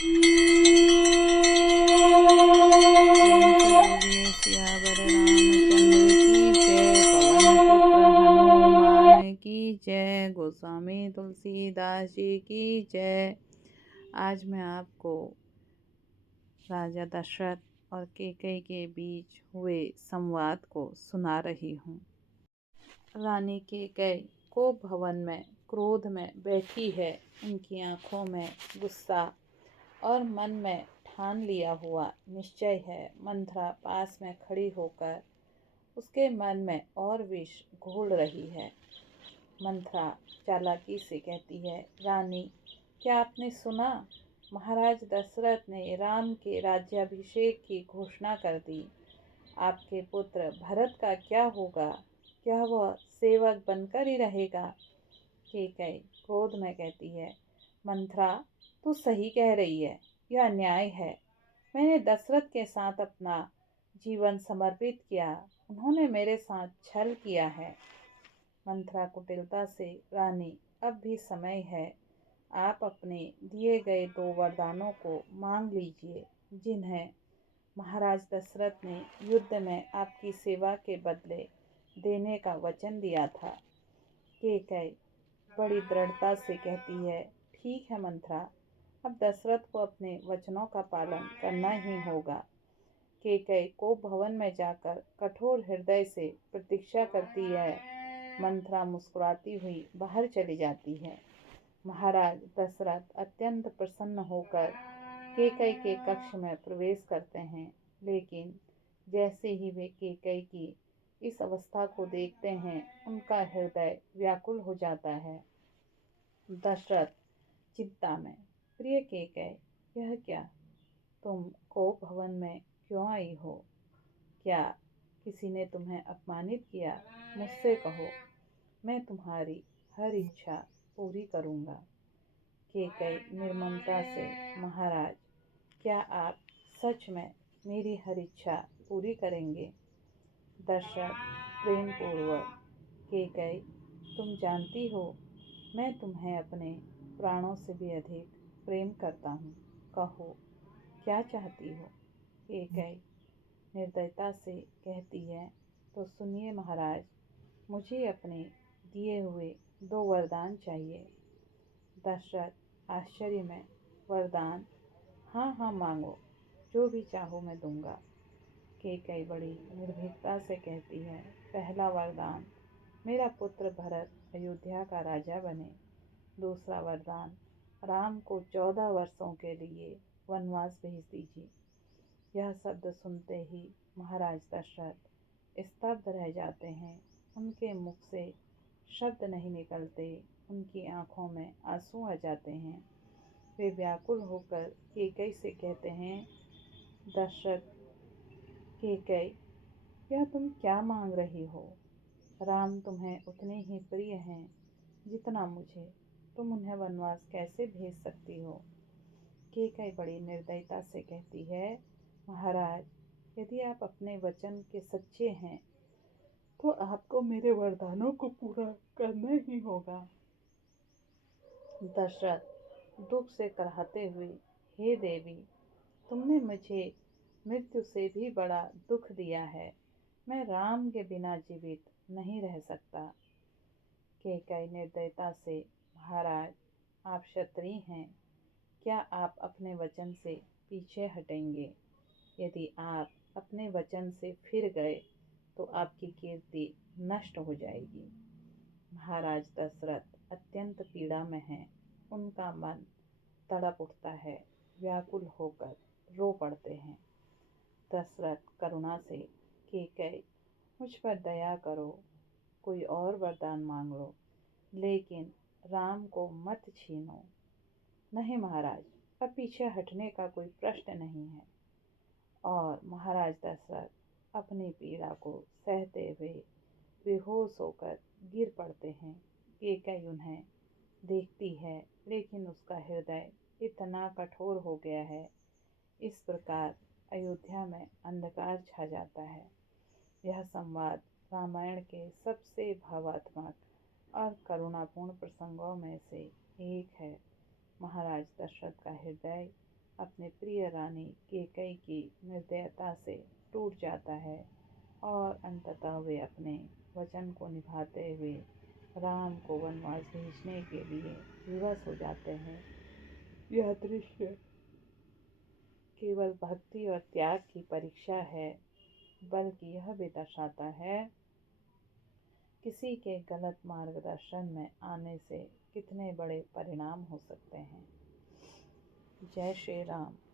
प्रेम से बोलिए सियावर रामचंद्र की जय। पवन पुत्र हनुमान की जय। गोस्वामी तुलसीदास जी की जय। आज मैं आपको राजा दशरथ और कैकेयी के बीच हुए संवाद को सुना रही हूँ। रानी कैकेयी को भवन में क्रोध में बैठी है। उनकी आंखों में गुस्सा और मन में ठान लिया हुआ निश्चय है। मंथरा पास में खड़ी होकर उसके मन में और विष घोल रही है। मंथरा चालाकी से कहती है, रानी, क्या आपने सुना? महाराज दशरथ ने राम के राज्याभिषेक की घोषणा कर दी। आपके पुत्र भरत का क्या होगा? क्या वह सेवक बनकर ही रहेगा? कैकेयी क्रोध में कहती है, मंथरा, तू सही कह रही है। यह अन्याय है। मैंने दशरथ के साथ अपना जीवन समर्पित किया। उन्होंने मेरे साथ छल किया है। मंथरा कुटिलता से, रानी, अब भी समय है। आप अपने दिए गए 2 वरदानों को मांग लीजिए, जिन्हें महाराज दशरथ ने युद्ध में आपकी सेवा के बदले देने का वचन दिया था। कैकेयी बड़ी दृढ़ता से कहती है, ठीक है मंथरा, अब दशरथ को अपने वचनों का पालन करना ही होगा। कैकेयी को भवन में जाकर कठोर हृदय से प्रतीक्षा करती है। मंथरा मुस्कुराती हुई बाहर चली जाती है। महाराज दशरथ अत्यंत प्रसन्न होकर कैकेयी के कक्ष में प्रवेश करते हैं, लेकिन जैसे ही वे कैकेयी की इस अवस्था को देखते हैं, उनका हृदय व्याकुल हो जाता है। दशरथ चिंता में, प्रिय कैकेयी, यह क्या? तुम को भवन में क्यों आई हो? क्या किसी ने तुम्हें अपमानित किया? मुझसे कहो, मैं तुम्हारी हर इच्छा पूरी करूँगा। कैकेयी निर्ममता से, महाराज, क्या आप सच में मेरी हर इच्छा पूरी करेंगे? दशरथ प्रेम पूर्वक, कैकेयी, तुम जानती हो मैं तुम्हें अपने प्राणों से भी अधिक प्रेम करता हूँ। कहो, क्या चाहती हो? कैकेयी निर्दयता से कहती है, तो सुनिए महाराज, मुझे अपने दिए हुए 2 वरदान चाहिए। दशरथ आश्चर्य में, वरदान? हाँ हाँ, मांगो, जो भी चाहो मैं दूंगा। कैकेयी बड़ी निर्भीकता से कहती है, पहला वरदान, मेरा पुत्र भरत अयोध्या का राजा बने। दूसरा वरदान, राम को 14 वर्षों के लिए वनवास भेज दीजिए। यह शब्द सुनते ही महाराज दशरथ स्तब्ध रह जाते हैं। उनके मुख से शब्द नहीं निकलते। उनकी आंखों में आंसू आ जाते हैं। वे व्याकुल होकर कैकेयी से कहते हैं, दशरथ, कैकेयी, यह तुम क्या मांग रही हो? राम तुम्हें उतने ही प्रिय हैं जितना मुझे। तुम उन्हें वनवास कैसे भेज सकती हो? कैकेयी बड़ी निर्दयता से कहती है, महाराज, यदि आप अपने वचन के सच्चे हैं तो आपको मेरे वरदानों को पूरा करना ही होगा। दशरथ दुख से कराहते हुए, हे देवी, तुमने मुझे मृत्यु से भी बड़ा दुख दिया है। मैं राम के बिना जीवित नहीं रह सकता। कैकेयी निर्दयता से, महाराज, आप क्षत्रिय हैं। क्या आप अपने वचन से पीछे हटेंगे? यदि आप अपने वचन से फिर गए तो आपकी कीर्ति नष्ट हो जाएगी। महाराज दशरथ अत्यंत पीड़ा में हैं। उनका मन तड़प उठता है। व्याकुल होकर रो पड़ते हैं। दशरथ करुणा से, कैकेयी, मुझ पर दया करो, कोई और वरदान मांग लो, लेकिन राम को मत छीनो। नहीं महाराज, अब पीछे हटने का कोई प्रश्न नहीं है। और महाराज दशरथ अपनी पीड़ा को सहते हुए बेहोश होकर गिर पड़ते हैं। कैकेयी उन्हें देखती है, लेकिन उसका हृदय इतना कठोर हो गया है। इस प्रकार अयोध्या में अंधकार छा जाता है। यह संवाद रामायण के सबसे भावात्मक और करुणापूर्ण प्रसंगों में से एक है। महाराज दशरथ का हृदय अपने प्रिय रानी कैकेयी की निर्दयता से टूट जाता है और अंततः वे अपने वचन को निभाते हुए राम को वनवास भेजने के लिए विवश हो जाते हैं। यह दृश्य केवल भक्ति और त्याग की परीक्षा है, बल्कि यह भी दर्शाता है किसी के गलत मार्गदर्शन में आने से कितने बड़े परिणाम हो सकते हैं। जय श्री राम।